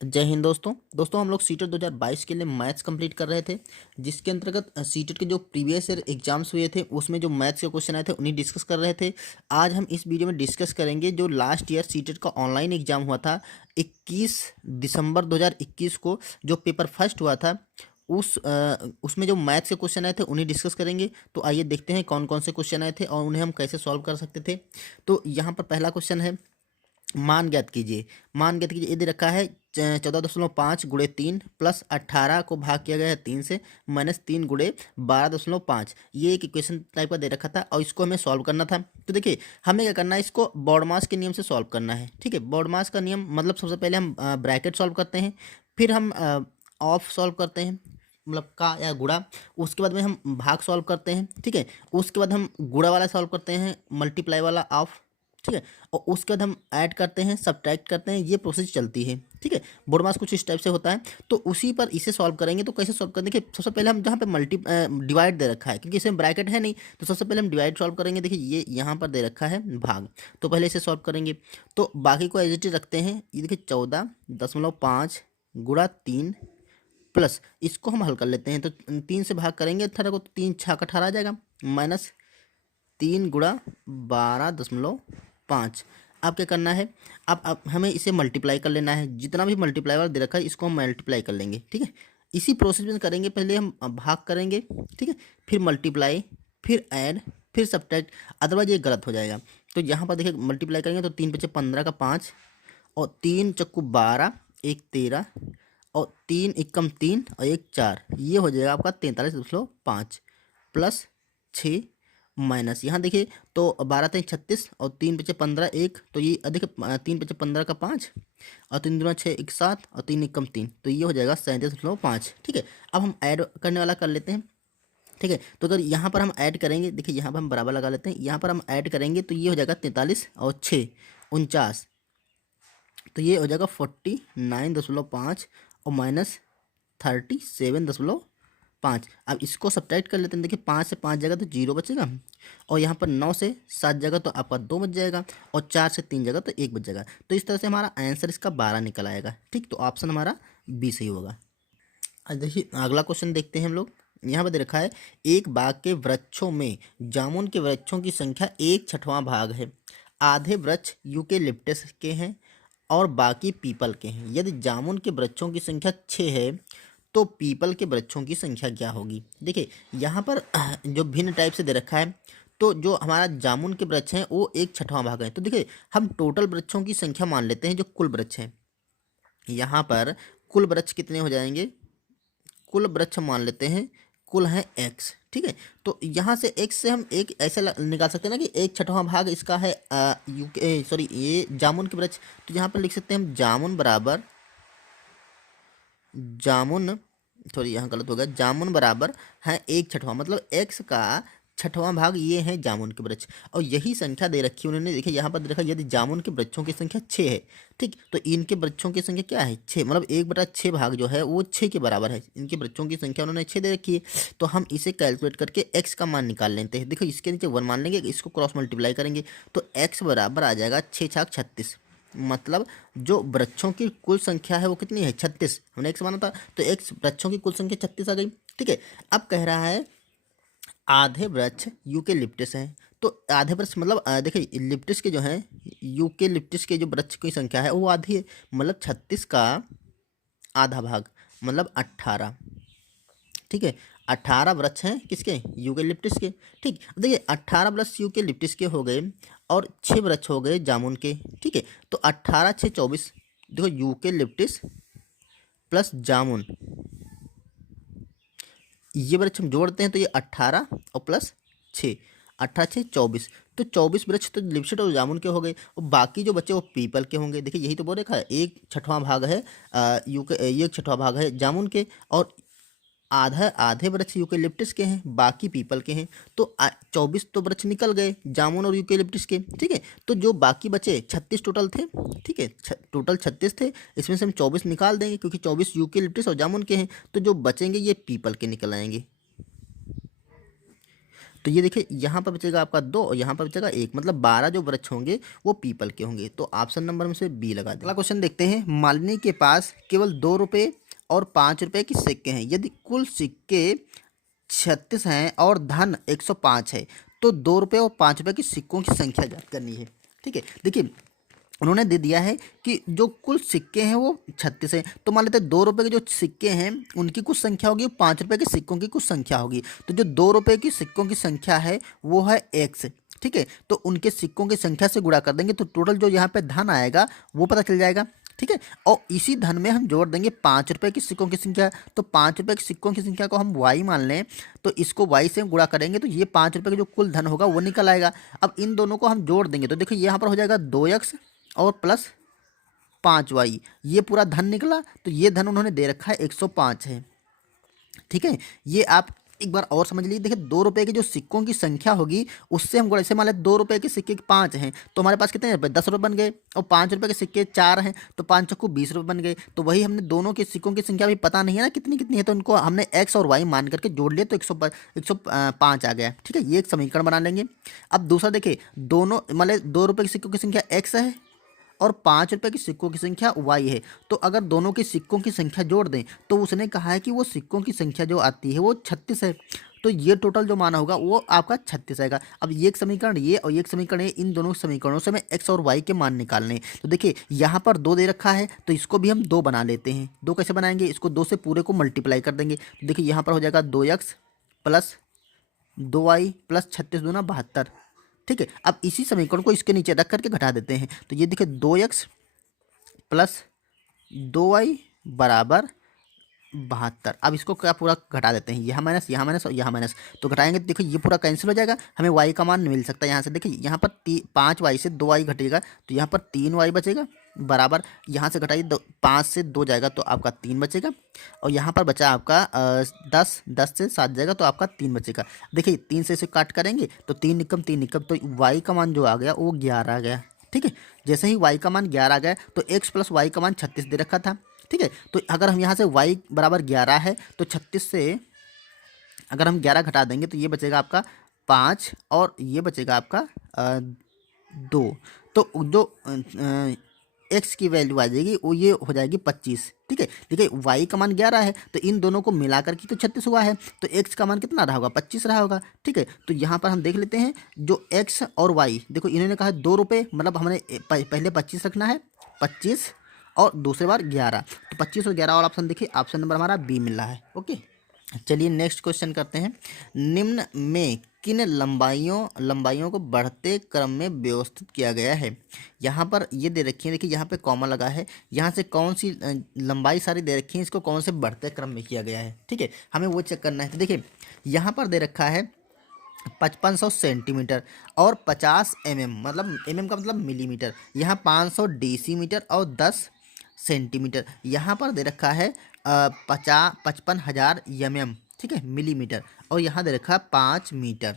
जय हिंद दोस्तों हम लोग सीटेट 2022 के लिए मैथ्स कंप्लीट कर रहे थे, जिसके अंतर्गत सीटेट के जो प्रीवियस ईयर एग्जाम्स हुए थे उसमें जो मैथ्स के क्वेश्चन आए थे उन्हीं डिस्कस कर रहे थे। आज हम इस वीडियो में डिस्कस करेंगे जो लास्ट ईयर सीटेट का ऑनलाइन एग्जाम हुआ था 21 दिसंबर 2021 को, जो पेपर फर्स्ट हुआ था उसमें जो मैथ्स के क्वेश्चन आए थे उन्हीं डिस्कस करेंगे। तो आइए देखते हैं कौन कौन से क्वेश्चन आए थे और उन्हें हम कैसे सॉल्व कर सकते थे। तो यहाँ पर पहला क्वेश्चन है, मान ज्ञात कीजिए ये दे रखा है 14.5 × 3 प्लस 18 को भाग किया गया है 3 से माइनस 3 × 12.5। ये एक इक्वेशन टाइप का दे रखा था और इसको हमें सॉल्व करना था। तो देखिए हमें क्या करना है, इसको बॉडमास के नियम से सॉल्व करना है। ठीक है, बॉडमास का नियम मतलब सबसे पहले हम ब्रैकेट सॉल्व करते हैं, फिर हम ऑफ सॉल्व करते हैं मतलब का या गुणा, उसके बाद में हम भाग सॉल्व करते हैं। ठीक है, उसके बाद हम गुणा वाला सॉल्व करते हैं, मल्टीप्लाई वाला ऑफ। ठीक है, और उसके बाद हम ऐड करते हैं, सब्ट्रैक्ट करते हैं, ये प्रोसेस चलती है। ठीक है, बोडमास कुछ इस टाइप से होता है। तो उसी पर इसे सॉल्व करेंगे। तो कैसे सॉल्व करेंगे, देखिए सबसे पहले हम जहाँ पे डिवाइड दे रखा है, क्योंकि इसमें ब्रैकेट है नहीं, तो सबसे पहले हम डिवाइड सॉल्व करेंगे। देखिए ये यहाँ पर दे रखा है भाग, तो पहले इसे सॉल्व करेंगे। तो बाकी को एज इट इज रखते हैं। ये देखिए 14.5 गुणा 3 प्लस इसको हम हल कर लेते हैं। तो 3 से भाग करेंगे 18 को, तो 3 × 6 = 18 आ जाएगा, माइनस 3 × 12.5। अब क्या करना है, अब हमें इसे मल्टीप्लाई कर लेना है। जितना भी मल्टीप्लाई वाला दे रखा है इसको हम मल्टीप्लाई कर लेंगे। ठीक है, इसी प्रोसेस में करेंगे। पहले हम भाग करेंगे, ठीक है, फिर मल्टीप्लाई, फिर ऐड, फिर सब्ट्रैक्ट, अदरवाइज ये गलत हो जाएगा। तो यहाँ पर देखिए मल्टीप्लाई करेंगे तो 3 × 5 = 15 का 5, और 3 × 4 = 12, 1 13, और 3 × 3 और 1 4, ये हो जाएगा आपका 43.5 प्लस 6 माइनस यहाँ देखिए तो 12×3 = 36 और 3 × 5 = 15, 1, तो ये अधिक 3 × 5 = 15 का 5, और 3 × 2 = 6 = 7, और 3 × 3 तो ये हो जाएगा 37.5। ठीक है, अब हम ऐड करने वाला कर लेते हैं। ठीक है, तो अगर यहाँ पर हम ऐड करेंगे, देखिए यहाँ पर हम बराबर लगा लेते हैं, यहाँ पर हम ऐड करेंगे तो ये हो जाएगा 43 और 6 49, तो ये हो जाएगा 49.5 और माइनस 37.5। अब इसको सब्ट्रैक्ट कर लेते हैं। देखिए 5 से 5 जगह तो 0 बचेगा, और यहाँ पर 9 से 7 जगह तो आपका 2 बच जाएगा, और 4 से 3 जगह तो 1 बच जाएगा। तो इस तरह से हमारा आंसर इसका 12 निकल आएगा। ठीक, तो ऑप्शन हमारा बी सही होगा। आज देखिए अगला क्वेश्चन देखते हैं हम लोग। यहाँ पर दे रखा है, एक बाग के वृक्षों में जामुन के वृक्षों की संख्या 1/6 भाग है। आधे वृक्ष यूकेलिप्टस के हैं और बाकी पीपल के हैं। यदि जामुन के वृक्षों की संख्या 6 है तो पीपल के वृक्षों की संख्या क्या होगी। देखिए यहाँ पर जो भिन्न टाइप से दे रखा है, तो जो हमारा जामुन के वृक्ष हैं वो 1/6 भाग है। तो देखिए हम टोटल वृक्षों की संख्या मान लेते हैं जो कुल वृक्ष हैं। यहाँ पर कुल वृक्ष कितने हो जाएंगे, कुल वृक्ष मान लेते हैं, कुल है x। ठीक है, तो यहाँ से x से हम एक ऐसे निकाल सकते हैं ना कि 1/6 भाग इसका है ये जामुन के वृक्ष। तो यहाँ पर लिख सकते हैं हम जामुन सॉरी यहाँ गलत हो गया, जामुन बराबर है 1/6, मतलब x का 6वां भाग ये है जामुन के वृक्ष। और यही संख्या दे रखी है उन्होंने, देखिए यहाँ पर दे रखा है यदि जामुन के वृक्षों की संख्या 6 है। ठीक, तो इनके वृक्षों की संख्या क्या है 6, मतलब 1/6 भाग जो है वो 6 के बराबर है। इनके वृक्षों की संख्या उन्होंने 6 दे रखी है। तो हम इसे कैलकुलेट करके x का मान निकाल लेते हैं। देखो इसके नीचे 1 मान लेंगे, इसको क्रॉस मल्टीप्लाई करेंगे तो x बराबर आ जाएगा 6×6 = 36। मतलब जो वृक्षों की कुल संख्या है वो कितनी है 36, हमने x माना था, तो x वृक्षों की कुल संख्या 36 आ गई। ठीक है, अब कह रहा है आधे वृक्ष यूकेलिप्टस हैं। तो आधे वृक्ष मतलब देखिए लिप्टस के जो हैं, यूकेलिप्टस के जो वृक्ष की संख्या है वो आधी है, मतलब 36 का आधा भाग मतलब 18। ठीक है, 18 वृक्ष हैं किसके, यूकेलिप्टस के। ठीक, देखिए 18 वृक्ष यूकेलिप्टस के हो गए और 6 वृक्ष हो गए जामुन के। ठीक है, तो 18 6 24, देखो यूकेलिप्टस प्लस जामुन, ये वृक्ष हम जोड़ते हैं तो ये 18 और प्लस 6, 18 6 24, तो 24 वृक्ष तो लिप्टस और जामुन के हो गए, और बाकी जो बच्चे वो पीपल के होंगे। देखिए यही तो बोल रखा है 1/6 भाग है ये 1/6 भाग है जामुन के, और आधे वृक्ष यूकेलिप्टस के हैं, बाकी पीपल के हैं। तो 24 तो वृक्ष निकल गए जामुन और यूकेलिप्टस के। ठीक है, तो जो बाकी बचे 36 टोटल थे। ठीक है, टोटल 36 थे, इसमें से हम 24 निकाल देंगे क्योंकि 24 यूकेलिप्टस और जामुन के हैं, तो जो बचेंगे ये पीपल के निकल आएंगे। तो ये देखिए यहाँ पर बचेगा आपका 2 और यहाँ पर बचेगा 1, मतलब 12 जो वृक्ष होंगे वो पीपल के होंगे। तो ऑप्शन नंबर में से बी लगा दें। अगला क्वेश्चन देखते हैं, मालिनी के पास केवल 2 रुपये और 5 रुपये के सिक्के हैं। यदि कुल सिक्के 36 हैं और धन 105 है तो 2 रुपये और 5 रुपये के सिक्कों की संख्या ज्ञात करनी है। ठीक है, देखिए उन्होंने दे दिया है कि जो कुल सिक्के हैं वो 36 हैं, तो मान लेते हैं 2 रुपये के जो सिक्के हैं उनकी कुछ संख्या होगी, 5 रुपये के सिक्कों की कुछ संख्या होगी। तो जो 2 रुपये की सिक्कों की संख्या है वो है x। ठीक है, तो उनके सिक्कों की संख्या से गुणा कर देंगे तो टोटल जो यहाँ पे धन आएगा वो पता चल जाएगा। ठीक है, और इसी धन में हम जोड़ देंगे 5 रुपये की सिक्कों की संख्या। तो 5 रुपये की सिक्कों की संख्या को हम y मान लें, तो इसको y से गुणा करेंगे तो ये 5 रुपये का जो कुल धन होगा वो निकल आएगा। अब इन दोनों को हम जोड़ देंगे तो देखिए यहाँ पर हो जाएगा 2x और प्लस 5y, ये पूरा धन निकला। तो ये धन उन्होंने दे रखा है 105 है। ठीक है, ये आप एक बार और समझ लीजिए। देखिए 2 रुपये की जो सिक्कों की संख्या होगी उससे हम ऐसे मान लें 2 रुपये के सिक्के 5 हैं तो हमारे पास कितने रुपये, 10 रुपये बन गए। और 5 रुपये के सिक्के 4 हैं तो 5 चक्कू 20 रुपये बन गए। तो वही हमने दोनों के सिक्कों की संख्या भी पता नहीं है ना कितनी कितनी है, तो उनको हमने x और y मान करके जोड़ लिया तो 105 आ गया। ठीक है, ये एक समीकरण बना लेंगे। अब दूसरा देखिए, दोनों मान लें 2 रुपये की सिक्कों की संख्या x है और 5 रुपये की सिक्कों की संख्या y है। तो अगर दोनों के सिक्कों की संख्या जोड़ दें तो उसने कहा है कि वो सिक्कों की संख्या जो आती है वो 36 है। तो ये टोटल जो माना होगा वो आपका 36 आएगा। अब ये एक समीकरण ये और ये एक समीकरण ये, इन दोनों समीकरणों से हमें x और y के मान निकालने हैं। तो देखिए यहाँ पर 2 दे रखा है तो इसको भी हम 2 बना लेते हैं। 2 कैसे बनाएंगे, इसको 2 से पूरे को मल्टीप्लाई कर देंगे। तो देखिए यहाँ पर हो जाएगा 2x प्लस 2y प्लस 36 दूना 72। ठीक है, अब इसी समीकरण को इसके नीचे रख करके घटा देते हैं। तो ये देखिए 2x प्लस 2y बराबर 72। अब इसको क्या पूरा घटा देते हैं, यहाँ माइनस और यहाँ माइनस, तो घटाएंगे तो देखिए ये पूरा कैंसिल हो जाएगा, हमें y का मान मिल सकता है यहाँ से। देखिए यहाँ पर 5y से 2y घटेगा तो यहाँ पर 3y बचेगा बराबर, यहाँ से घटाइए 5 से 2 जाएगा तो आपका 3 बचेगा। और यहाँ पर बचा आपका 10 से 7 जाएगा तो आपका 3 बचेगा। देखिए 3 से इसे काट करेंगे तो 3 निकम 3 निकम, तो y का मान जो आ गया वो 11 आ गया। ठीक है, जैसे ही y का मान 11 आ गया तो x प्लस y का मान 36 दे रखा था। ठीक है, तो अगर हम यहाँ से y बराबर 11 है तो 36 से अगर हम 11 घटा देंगे तो ये बचेगा आपका 5 और ये बचेगा आपका 2। तो जो x की वैल्यू आ जाएगी वो ये हो जाएगी 25। ठीक है, देखिए y का मान 11 है तो इन दोनों को मिलाकर के तो 36 हुआ है, तो x का मान कितना रहा होगा, 25 रहा होगा। ठीक है, तो यहाँ पर हम देख लेते हैं जो x और y, देखो इन्होंने कहा 2 रुपये, मतलब हमने पहले 25 रखना है, 25 और दूसरे बार 11, तो 25 और 11 और ऑप्शन देखिए, ऑप्शन नंबर हमारा बी मिल रहा है। ओके, चलिए नेक्स्ट क्वेश्चन करते हैं। निम्न में किन लंबाइयों को बढ़ते क्रम में व्यवस्थित किया गया है। यहाँ पर ये दे रखी है, देखिए यहाँ पे कॉमा लगा है, यहाँ से कौन सी लंबाई सारी दे रखी है, इसको कौन से बढ़ते क्रम में किया गया है। ठीक है, हमें वो चेक करना है। तो देखिए यहाँ पर दे रखा है 5500 सेंटीमीटर और 50 मतलब mm का मतलब मिलीमीटर, यहाँ 500 डेसीमीटर और 10 सेंटीमीटर। यहाँ पर दे रखा है 55,000 mm, ठीक है, मिलीमीटर, और यहाँ दे रखा है 5 मीटर।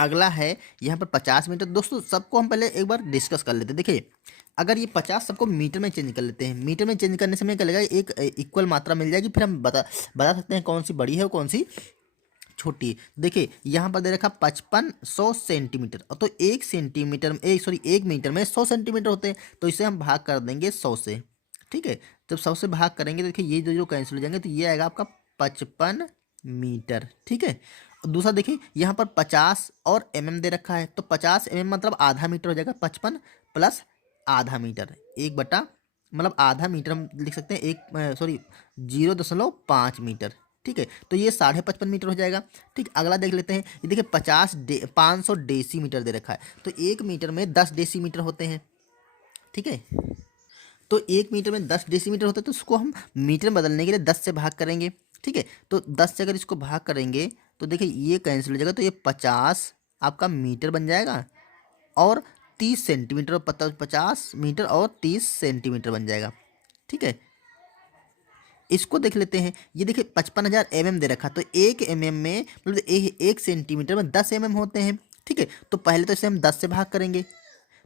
अगला है यहाँ पर 50 मीटर। दोस्तों सबको हम पहले एक बार डिस्कस कर लेते हैं। देखिए अगर ये 50 सबको मीटर में चेंज कर लेते हैं, मीटर में चेंज करने से हमें क्या लगेगा, एक इक्वल मात्रा मिल जाएगी, फिर हम बता सकते हैं कौन सी बड़ी है और कौन सी छोटी। देखिए यहाँ पर दे रखा 5500 सेंटीमीटर, तो 1 सेंटीमीटर में 1 मीटर में 100 सेंटीमीटर होते हैं, तो इसे हम भाग कर देंगे 100 से। ठीक है, जब 100 से भाग करेंगे तो देखिए ये जो कैंसिल हो जाएंगे, तो ये आएगा आपका 55 मीटर। ठीक है, और दूसरा देखिए यहाँ पर 50 और दे रखा है, तो 50 मतलब आधा मीटर हो जाएगा, 55 प्लस आधा मीटर, 1/, मतलब आधा मीटर हम लिख सकते हैं 0.5 मीटर। ठीक है, तो ये 55.5 मीटर हो जाएगा। ठीक, अगला देख लेते हैं। ये देखिए 500 डेसीमीटर दे रखा है, तो 1 मीटर में 10 डेसीमीटर होते हैं। ठीक है, तो 1 मीटर में 10 डेसीमीटर होता है, तो उसको हम मीटर में बदलने के लिए 10 से भाग करेंगे। ठीक है, तो 10 से अगर इसको भाग करेंगे तो देखिए ये कैंसिल हो जाएगा, तो ये 50 आपका मीटर बन जाएगा और 30 सेंटीमीटर, 50 मीटर और 30 सेंटीमीटर बन जाएगा। ठीक है, इसको देख लेते हैं। ये देखिए 55,000 दे रखा, तो 1 में मतलब 1 सेंटीमीटर में 10 होते हैं। ठीक है, तो पहले तो इसे हम 10 से भाग करेंगे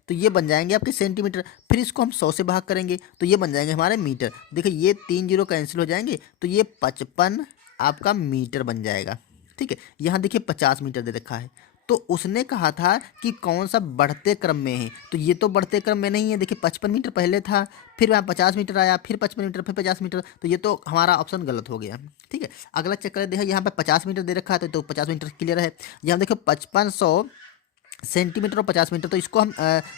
तो ये बन जाएंगे आपके सेंटीमीटर, फिर इसको हम 100 से भाग करेंगे तो ये बन जाएंगे हमारे मीटर। देखिए ये 3 जीरो कैंसिल हो जाएंगे, तो ये 55 आपका मीटर बन जाएगा। ठीक है, यहाँ देखिए 50 मीटर दे रखा है। तो उसने कहा था कि कौन सा बढ़ते क्रम में है, तो ये तो बढ़ते क्रम में नहीं है। देखिए 55 मीटर पहले था, फिर वहाँ 50 मीटर आया, फिर 55 मीटर, फिर 50 मीटर, तो ये तो हमारा ऑप्शन गलत हो गया। ठीक है, अगला चेक कर देखिए यहाँ पे 50 मीटर दे रखा है, तो 50 मीटर क्लियर है। यहाँ देखो 5500 सेंटीमीटर और 50 मीटर, तो इसको हम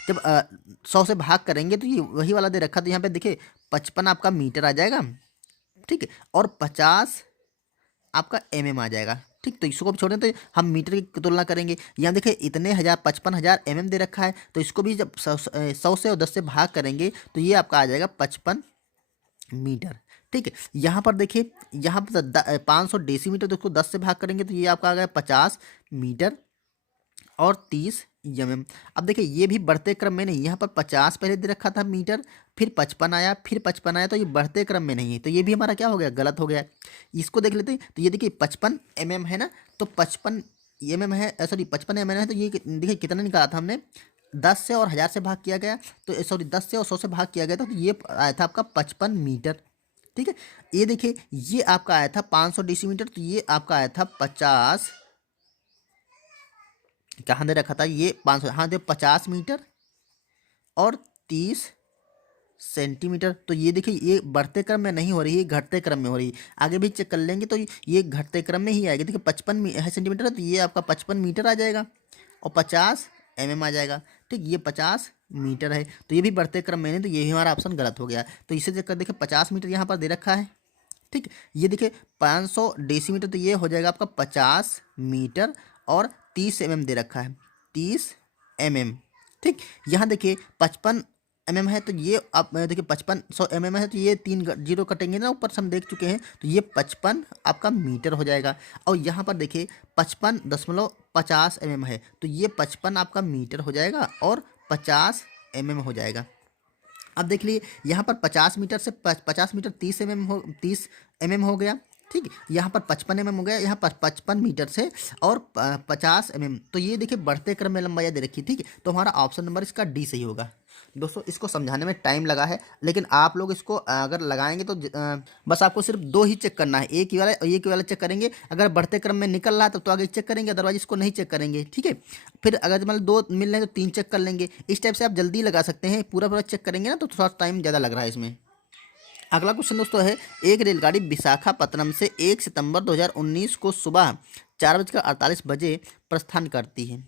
जब 100 से भाग करेंगे तो ये वही वाला दे रखा, तो यहाँ पे देखिए 55 आपका मीटर आ जाएगा। ठीक है, और 50 आपका आ जाएगा। ठीक, तो इसको भी छोड़ें तो हम मीटर की तुलना करेंगे। यहाँ देखिए इतने हज़ार 55,000 दे रखा है, तो इसको भी जब 100 से और 10 से भाग करेंगे तो ये आपका आ जाएगा 55 मीटर। ठीक है, यहाँ पर देखिए यहाँ पर 500 डेसीमीटर, तो इसको 10 से भाग करेंगे तो ये आपका आ गया 50 मीटर और 30 अब देखिए ये भी बढ़ते क्रम में नहीं, यहाँ पर 50 पहले दे रखा था मीटर, फिर 55 आया, फिर 55 आया, तो ये बढ़ते क्रम में नहीं है, तो ये भी हमारा क्या हो गया, गलत हो गया। इसको देख लेते हैं, तो ये देखिए 55 है ना, तो 55 है, सॉरी 55 है, तो ये देखिए कितना निकाला था हमने, 10 से और 1000 से भाग किया गया, तो सॉरी 10 से और 100 से भाग किया गया था, तो ये आया था आपका 55 मीटर। ठीक है, ये देखिए ये आपका आया था 500 डेसीमीटर, तो ये आपका आया था 50, कहाँ दे रखा था ये 500, हाँ दे 50 मीटर और 30 सेंटीमीटर, तो ये देखिए ये बढ़ते क्रम में नहीं हो रही है, घटते क्रम में हो रही है। आगे भी चेक कर लेंगे तो ये घटते क्रम में ही आएगी। देखिए 55 सेंटीमीटर है, तो ये आपका 55 मीटर आ जाएगा और 50 आ जाएगा। ठीक, ये 50 मीटर है, तो ये भी बढ़ते क्रम में नहीं, तो ये भी हमारा ऑप्शन गलत हो गया। तो इसे चेक कर देखिए 50 मीटर यहाँ पर दे रखा है। ठीक, ये देखिए 500 डेसीमीटर, तो ये हो जाएगा आपका 50 मीटर और 30 दे रखा है, 30 ठीक, यहाँ देखिए 55 है, तो ये आप देखिए 5500 है, तो ये 3 जीरो कटेंगे ना, ऊपर से हम देख चुके हैं, तो ये 55 आपका मीटर हो जाएगा। और यहाँ पर देखिए 55.50 है, तो ये 55 आपका मीटर हो जाएगा और 50 हो जाएगा। अब देख लिए यहाँ पर 50 मीटर से 50 मीटर 30 हो गया। ठीक, यहाँ पर 55 हो गया, यहाँ पर 55 मीटर से और 50 तो ये देखिए बढ़ते क्रम में लंबाई दे रखी। ठीक है, तो हमारा ऑप्शन नंबर इसका डी सही होगा। दोस्तों इसको समझाने में टाइम लगा है, लेकिन आप लोग इसको अगर लगाएंगे तो बस आपको सिर्फ 2 ही चेक करना है, एक ही वाला और एक ही वाला चेक करेंगे। अगर बढ़ते क्रम में निकल रहा है तो आगे चेक करेंगे, अदरवाइज इसको नहीं चेक करेंगे। ठीक है, फिर अगर मतलब 2 मिल रहे हैं तो 3 चेक कर लेंगे। इस टाइप से आप जल्दी लगा सकते हैं, पूरा पूरा चेक करेंगे ना तो थोड़ा टाइम ज़्यादा लग रहा है इसमें। अगला क्वेश्चन दोस्तों है, एक रेलगाड़ी विशाखापत्तनम से 1 सितंबर 2019 को सुबह 4:48 प्रस्थान करती है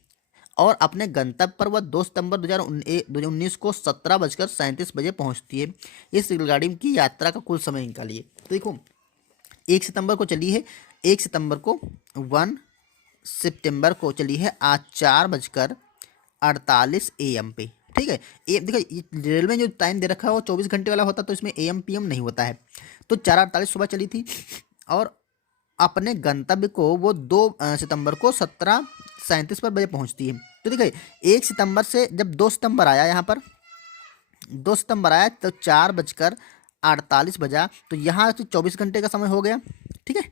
और अपने गंतव्य पर वह 2 सितंबर 2019 को 17:37 पहुंचती है। इस रेलगाड़ी की यात्रा का कुल समय निकालिए। तो देखो 1 सितंबर को चली है, 1 सितंबर को 1 सितंबर को चली है आज 4:48 AM पे। ठीक है, ये देखो रेलवे जो टाइम दे रखा है वो 24 घंटे वाला होता है, तो इसमें AM PM नहीं होता है। तो 4:48 सुबह चली थी और अपने गंतव्य को वो 2 सितंबर को 17:37 पहुंचती है। तो देखिए 1 सितंबर से जब 2 सितंबर आया, यहाँ पर 2 सितंबर आया तो 4:48 बजा, तो यहाँ से 24 घंटे का समय हो गया। ठीक है,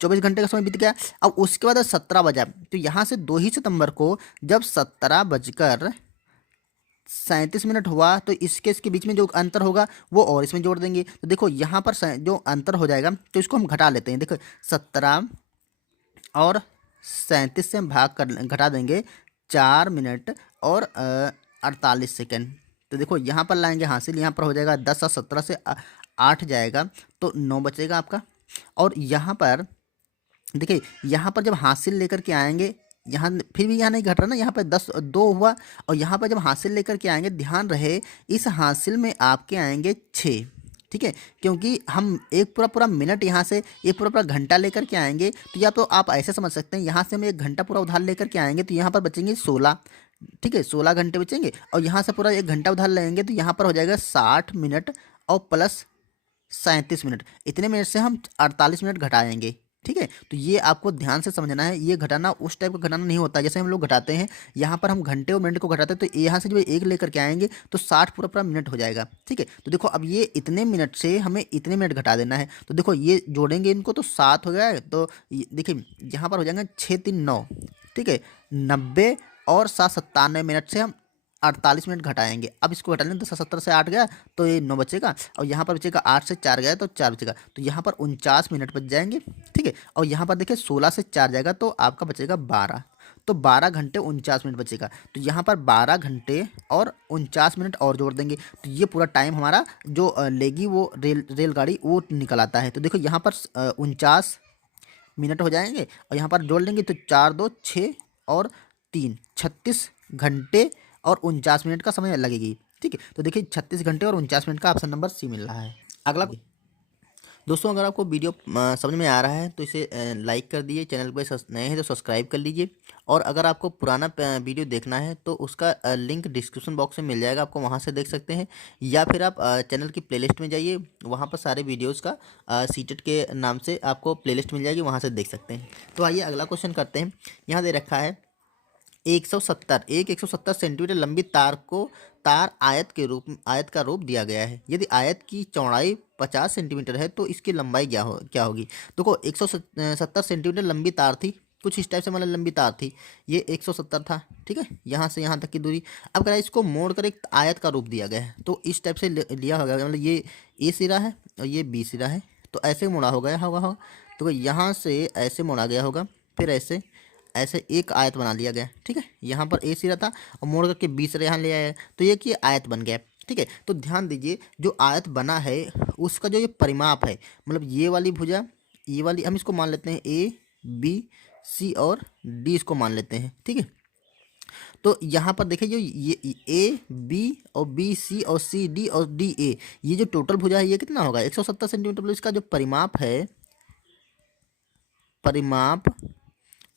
24 घंटे का समय बीत गया। अब उसके बाद 17 बजा, तो यहाँ से 2 ही सितंबर को जब 17:37 हुआ, तो इसके बीच में जो अंतर होगा वो और इसमें जोड़ देंगे। तो देखो यहाँ पर जो अंतर हो जाएगा तो इसको हम घटा लेते हैं। देखो 17 और 37 से हम भाग कर घटा देंगे 4 मिनट और 48 सेकेंड। तो देखो यहाँ पर लाएंगे हासिल, यहाँ पर हो जाएगा 10 और 17 से 8 जाएगा, तो 9 बचेगा आपका। और यहाँ पर देखिए यहाँ पर जब हासिल लेकर के आएंगे, यहाँ फिर भी यहाँ नहीं घट रहा ना, यहाँ पर 2 हुआ, और यहाँ पर जब हासिल लेकर के आएंगे, ध्यान रहे इस हासिल में आपके आएंगे 6। ठीक है, क्योंकि हम एक पूरा पूरा मिनट यहाँ से एक पूरा पूरा घंटा लेकर के आएंगे, तो या तो आप ऐसे समझ सकते हैं यहाँ से हम 1 घंटा पूरा उधार लेकर के आएंगे तो यहाँ पर बचेंगे 16। ठीक है, 16 घंटे बचेंगे, और यहाँ से पूरा 1 घंटा उधार लेंगे तो यहाँ पर हो जाएगा 60 मिनट और प्लस 37 मिनट। इतने मिनट से हम 48 मिनट घटाएंगे। ठीक है, तो ये आपको ध्यान से समझना है। ये घटाना उस टाइप का घटाना नहीं होता जैसे हम लोग घटाते हैं, यहाँ पर हम घंटे और मिनट को घटाते हैं, तो यहाँ से जब 1 लेकर के आएंगे तो 60 पूरा पूरा मिनट हो जाएगा। ठीक है, तो देखो अब ये इतने मिनट से हमें इतने मिनट घटा देना है, तो देखो ये जोड़ेंगे इनको तो 7 हो गया है, तो देखिए यहाँ पर हो जाएंगे 6 3 9। ठीक है, 90 और 7 97 मिनट से हम 48 मिनट घटाएंगे। अब इसको घटा लें तो 70 से 8 गया तो ये 9 बचेगा, और यहाँ पर बचेगा 8 से 4 गया तो 4 बचेगा, तो यहाँ पर 49 मिनट बच जाएंगे। ठीक है, और यहाँ पर देखिए 16 से 4 जाएगा तो आपका बचेगा 12, तो 12 घंटे 49 मिनट बचेगा। तो यहाँ पर 12 घंटे और 49 मिनट और जोड़ देंगे, तो ये पूरा टाइम हमारा जो लेगी वो रेलगाड़ी वो निकल आता है। तो देखो यहाँ पर 49 मिनट हो जाएंगे, और यहाँ पर जोड़ लेंगे तो 4 2 6 और 3 36 घंटे और 49 मिनट का समय लगेगी। ठीक है, तो देखिए 36 घंटे और 49 मिनट का ऑप्शन नंबर सी मिल रहा है। अगला दोस्तों, अगर आपको वीडियो समझ में आ रहा है तो इसे लाइक कर दीजिए, चैनल पर नए हैं तो सब्सक्राइब कर लीजिए, और अगर आपको पुराना वीडियो देखना है तो उसका लिंक डिस्क्रिप्शन बॉक्स में मिल जाएगा, आपको वहां से देख सकते हैं, या फिर आप चैनल की प्लेलिस्ट में जाइए, वहां पर सारे वीडियोज़ का सीटेट के नाम से आपको प्लेलिस्ट मिल जाएगी, वहाँ से देख सकते हैं। तो आइए अगला क्वेश्चन करते हैं। यहाँ दे रखा है 170 सेंटीमीटर लंबी तार आयत का रूप दिया गया है। यदि आयत की चौड़ाई 50 सेंटीमीटर है तो इसकी लंबाई क्या होगी। देखो 170 सेंटीमीटर लंबी तार थी, कुछ इस टाइप से मतलब लंबी तार थी, ये 170 था। ठीक है, यहाँ से यहाँ तक की दूरी। अब कह रहा है इसको मोड़ कर एक आयत का रूप दिया गया है, तो इस टाइप से लिया होगा, मतलब ये ए सिरा है और ये बी सिरा है, तो ऐसे मोड़ा हो गया होगा। तो यहाँ से ऐसे मोड़ा गया होगा, फिर ऐसे ऐसे एक आयत बना लिया गया। ठीक है, यहाँ पर ए सिरा था और मोड़ करके बी सिरा यहाँ ले आया, तो ये कि आयत बन गया। ठीक है, तो ध्यान दीजिए जो आयत बना है उसका जो ये परिमाप है, मतलब ये वाली भुजा, ये वाली हम इसको मान लेते हैं ए बी सी और डी, इसको मान लेते हैं। ठीक है, तो यहाँ पर देखिए जो ये ए बी और बी सी और सी डी और डी ए, ये जो टोटल भुजा है ये कितना होगा 170 सेंटीमीटर। मतलब इसका जो परिमाप है, परिमाप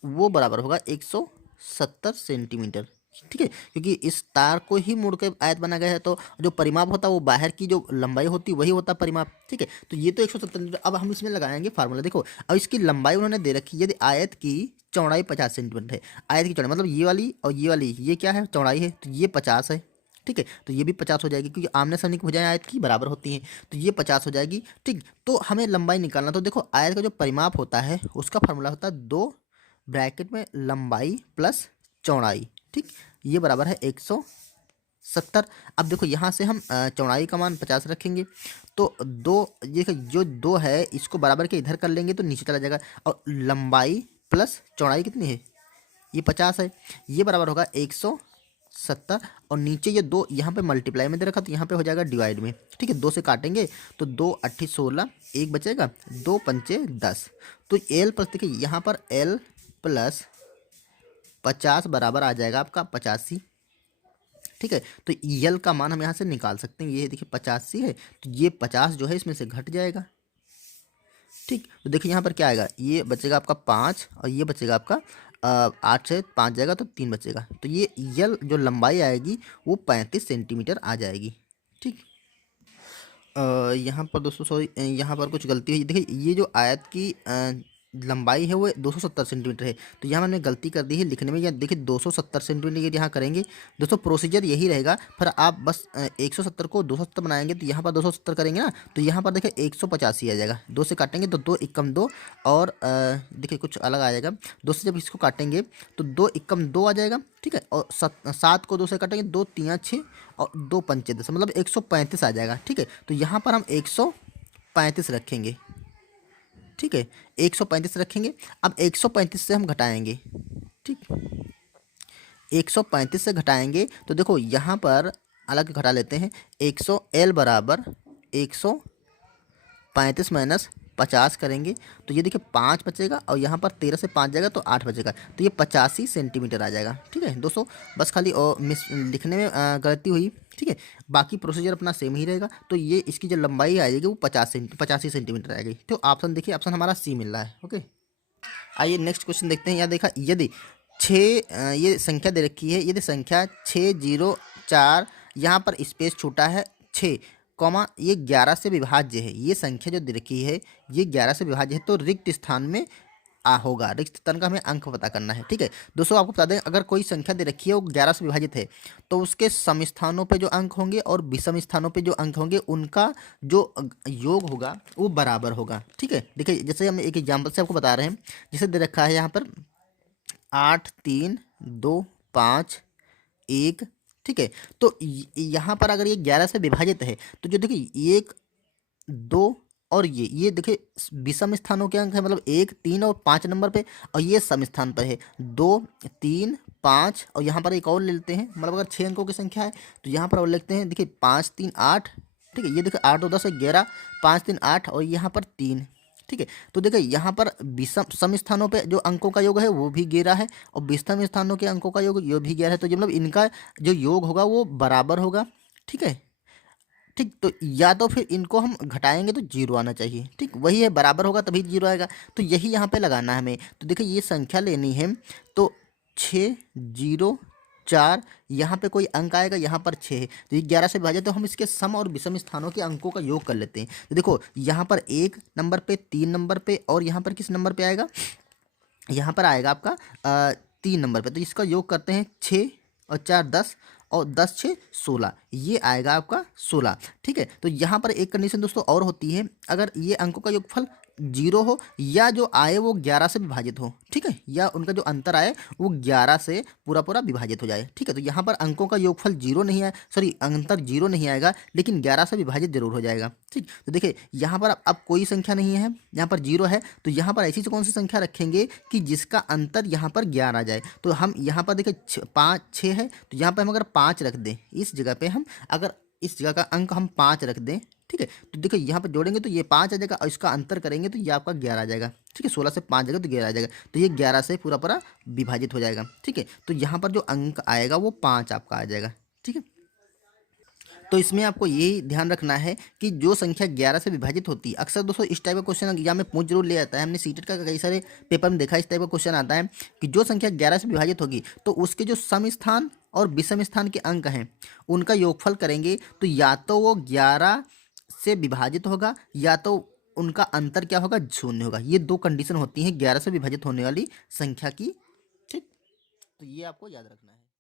वो बराबर होगा 170 सेंटीमीटर। ठीक है, क्योंकि इस तार को ही मोड़ के आयत बना गया है, तो जो परिमाप होता है वो बाहर की जो लंबाई होती है वही होता है परिमाप। ठीक है, तो ये तो 170 मीटर। अब हम इसमें लगाएंगे फार्मूला। देखो अब इसकी लंबाई उन्होंने दे रखी है, यदि आयत की चौड़ाई 50 सेंटीमीटर है, आयत की चौड़ाई मतलब ये वाली और ये वाली, ये क्या है चौड़ाई है, तो ये 50 है। ठीक है, तो ये भी 50 हो जाएगी, क्योंकि आमने सामने की भुजाएं आयत की बराबर होती हैं, तो ये 50 हो जाएगी। ठीक, तो हमें लंबाई निकालना, तो देखो आयत का जो परिमाप होता है उसका फार्मूला होता है 2 ब्रैकेट में लंबाई प्लस चौड़ाई। ठीक, ये बराबर है 170। अब देखो यहाँ से हम चौड़ाई का मान 50 रखेंगे, तो देखो जो 2 है इसको बराबर के इधर कर लेंगे तो नीचे चला जाएगा, और लंबाई प्लस चौड़ाई कितनी है, ये 50 है, ये बराबर होगा 170। और नीचे ये 2 यहाँ पे मल्टीप्लाई में दे रखा, तो यहाँ पे हो जाएगा डिवाइड में। ठीक है, 2 से काटेंगे तो 2 8 16, एक बचेगा, 2 पंचे 10, तो एल प्लस, देखिए यहाँ पर एल प्लस 50 बराबर आ जाएगा आपका 85। ठीक है, तो यल का मान हम यहाँ से निकाल सकते हैं, ये देखिए 85 है, तो ये 50 जो है इसमें से घट जाएगा। ठीक, तो देखिए यहाँ पर क्या आएगा, ये बचेगा आपका 5 और ये बचेगा आपका 8 से 5 जाएगा तो 3 बचेगा, तो ये यल जो लंबाई आएगी वो 35 सेंटीमीटर आ जाएगी। ठीक, यहाँ पर दोस्तों सॉरी, यहाँ पर कुछ गलती हुई। देखिए ये जो आयत की लंबाई है वो 270 सेंटीमीटर है, तो यहाँ मैंने गलती कर दी है लिखने में। यहाँ देखिए 270 सेंटीमीटर यहाँ करेंगे दोस्तों, प्रोसीजर यही रहेगा। फिर आप बस 170 को 270 बनाएंगे, तो यहाँ पर 270 करेंगे ना, तो यहाँ पर देखिए 185 आ जाएगा। 2 से काटेंगे तो 2 एकम 2, और देखिए कुछ अलग आ जाएगा। 2 से जब इसको काटेंगे तो 2 एकम 2 आ जाएगा। ठीक है, और 7 को 2 से काटेंगे, 2 3 6 और 2 पंचे 10, मतलब 135 आ जाएगा। ठीक है, तो यहाँ पर हम 135 रखेंगे। ठीक है, 135 रखेंगे। अब 135 से हम घटाएंगे। ठीक, 135 से घटाएंगे तो देखो यहाँ पर अलग घटा लेते हैं। 100 एल बराबर 135 माइनस 50 करेंगे, तो ये देखिए 5 बचेगा, और यहाँ पर 13 से 5 जाएगा तो 8 बचेगा, तो ये 85 सेंटीमीटर आ जाएगा। ठीक है दोस्तों, बस खाली और लिखने में गलती हुई। ठीक है, बाकी प्रोसीजर अपना सेम ही रहेगा। तो ये इसकी जो लंबाई आएगी वो 85 सेंटीमीटर आएगी। तो ऑप्शन देखिए, ऑप्शन हमारा सी मिल रहा है। ओके, आइए नेक्स्ट क्वेश्चन देखते हैं। यहाँ देखा यदि 6 ये संख्या दे रखी है, यदि संख्या 604, यहाँ पर स्पेस छूटा है 6, कॉमा ये 11 से विभाज्य है। ये संख्या जो दे रखी है ये 11 से विभाज्य है, तो रिक्त स्थान में होगा। रिक्त स्थान का हमें अंक पता करना है। ठीक है दोस्तों, आपको बता दें अगर कोई संख्या दे रखी है वो 11 से विभाजित है, तो उसके सम स्थानों पे जो अंक होंगे और विषम स्थानों पे जो अंक होंगे उनका जो योग होगा वो बराबर होगा। ठीक है, देखिए जैसे हम एक एग्जाम्पल से आपको बता रहे हैं, जैसे दे रखा है यहाँ पर 8 3 2 5 1 ठीक है। तो यहाँ पर अगर ये 11 से विभाजित है तो जो देखिए 1 2 और ये देखिए विषम स्थानों के अंक है, मतलब 1 3 और 5 नंबर पे, और ये सम स्थान पर है 2 3 5, और यहाँ पर एक और ले लेते हैं, मतलब अगर 6 अंकों की संख्या है तो यहाँ पर और लिखते हैं, देखिए 5 3 8, ठीक है। ये देखिए 8 2 10 11, 5 3 8 और यहाँ पर 3, ठीक है। तो देखिए यहाँ पर विषम सम स्थानों पे जो अंकों का योग है वो भी 11 है, और विषम स्थानों के अंकों का योग ये भी 11 है, तो मतलब इनका जो योग होगा वो बराबर होगा, ठीक है। ठीक, तो या तो फिर इनको हम घटाएंगे तो जीरो आना चाहिए, ठीक, वही है, बराबर होगा तभी जीरो आएगा, तो यही यहाँ पे लगाना है हमें। तो देखिए ये संख्या लेनी है, तो 6 0 4, यहाँ पे कोई अंक आएगा, यहाँ पर 6 है, तो ये 11 से विभाजित, तो हम इसके सम और विषम स्थानों के अंकों का योग कर लेते हैं। तो देखो यहाँ पर 1 नंबर पे, 3 नंबर पे, और यहाँ पर किस नंबर पे आएगा, यहाँ पर आएगा आपका 3 नंबर पे, तो इसका योग करते हैं, 6 और 4 10, और 10 6 16, ये आएगा आपका 16, ठीक है। तो यहाँ पर एक कंडीशन दोस्तों और होती है, अगर ये अंकों का योगफल जीरो हो, या जो आए वो 11 से विभाजित हो, ठीक है, या उनका जो अंतर आए वो 11 से पूरा पूरा विभाजित हो जाए, ठीक है। तो यहाँ पर अंकों का योगफल जीरो नहीं है, सॉरी अंतर जीरो नहीं आएगा, लेकिन 11 से विभाजित जरूर हो जाएगा, ठीक। तो देखिए यहाँ पर अब कोई संख्या नहीं है, यहाँ पर जीरो है, तो यहाँ पर ऐसी कौन सी संख्या रखेंगे कि जिसका अंतर यहाँ पर 11 आ जाए। तो हम यहाँ पर देखिए 5 6 है, तो यहाँ पर हम अगर 5 रख दें, इस जगह पे हम अगर इस जगह का अंक हम 5 रख दें, ठीक है, तो देखो यहाँ पर जोड़ेंगे तो ये 5 आ जाएगा, और इसका अंतर करेंगे तो ये आपका 11 आ जाएगा, ठीक है। 16 से 5 जाएगा तो 11 आ जाएगा, तो ये 11 से पूरा पूरा विभाजित हो जाएगा, ठीक है। तो यहाँ पर जो अंक आएगा वो 5 आपका आ जाएगा, ठीक है। तो इसमें आपको यही ध्यान रखना है कि जो संख्या 11 से विभाजित होती है, अक्सर दोस्तों इस टाइप का क्वेश्चन एग्जाम में पूछ जरूर ले आता है, हमने सीटेट का कई सारे पेपर में देखा इस टाइप का क्वेश्चन आता है कि जो संख्या 11 से विभाजित होगी तो उसके जो सम स्थान और विषम स्थान के अंक हैं उनका योगफल करेंगे, तो या तो वो 11 से विभाजित होगा, या तो उनका अंतर क्या होगा, शून्य होगा। ये दो कंडीशन होती हैं 11 से विभाजित होने वाली संख्या की, ठीक। तो ये आपको याद रखना है।